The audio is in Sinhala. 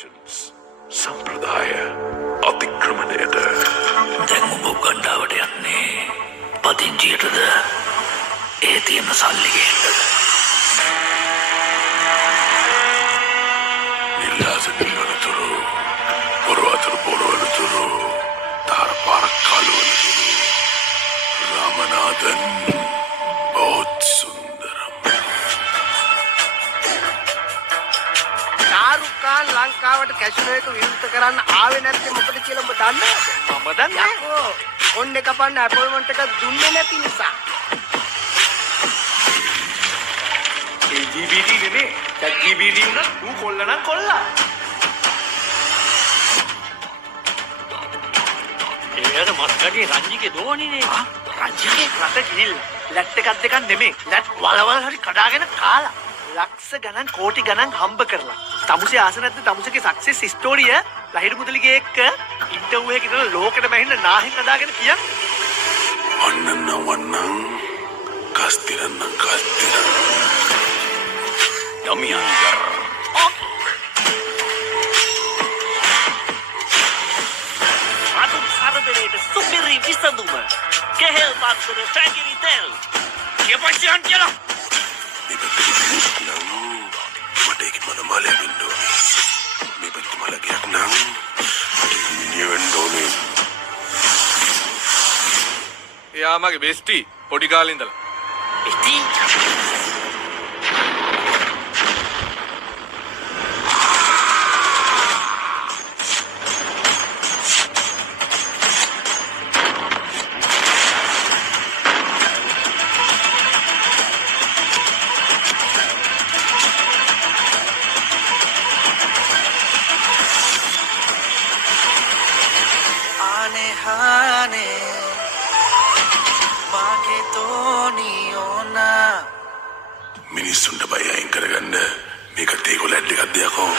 traditions සම්ප්‍රදාය අතික්‍රමණයට දැන් ඔබ ගණ්ඩාවට යන්නේ පදිංචියටද ඒ තියෙන සල්ලි ගේන්නද නිල්ලාස නිල්වනතුරු පොරවතුරු පොරවනතුරු තාර පාරක් කාලවනතුරු රාමනාදන් बहुत सुंदरम शाहरुख खान ලංකාවට කැසිනෝ එක විවෘත කරන්න ආවේ නැත්නම් මොකද කියලා ඔබ දන්නවද? මම දන්නේ. යකෝ ඔන්නේ කපන්න අපොයින්ට්මන්ට් එක දුන්නේ නැති නිසා. LGBT නෙමෙයි. LGBT උනා ඌ කොල්ල නම් කොල්ලා. ඒකට මස්කඩේ රංජිගේ දෝණිනේ. රංජිගේ රට ගිහිල් ලැට් එකක් දෙකක් නෙමෙයි. ලැට් වලවල් හරි කඩාගෙන කාලා. ලක්ෂ ගණන් කෝටි ගණන් හම්බ කරලා. තමුසේ ආස නැද්ද තමුසේගේ සක්සස් ස්ටෝරිය ලහිරු මුදලිගේ එක්ක ඉන්ටර්විව් එකේ ඉඳලා ලෝකෙටම ඇහින්න නාහින් හදාගෙන කියන්නේ. වන්නන්න කස්තිරන්න කස්තිරන්න දමියන්ගර් අතුම් සරබරේට සුපිරි විසඳුම කෙහෙල් පත්තර ටැගිරි තෙල් කියපස්යන් කියලා මට ඒක මන මාලේ වෙන්න ඕනේ මේ පැත්ත මලකයක් නම් නිවෙන්න ඕනේ එයා මගේ බෙස්ටි පොඩි කාලේ ඉඳලා ඉතින් මිනිස්සුන්ට බය අයින් කරගන්න මේකත් ඒගොල්ලෝ ඇඩ් එකක් දෙයක්ෝ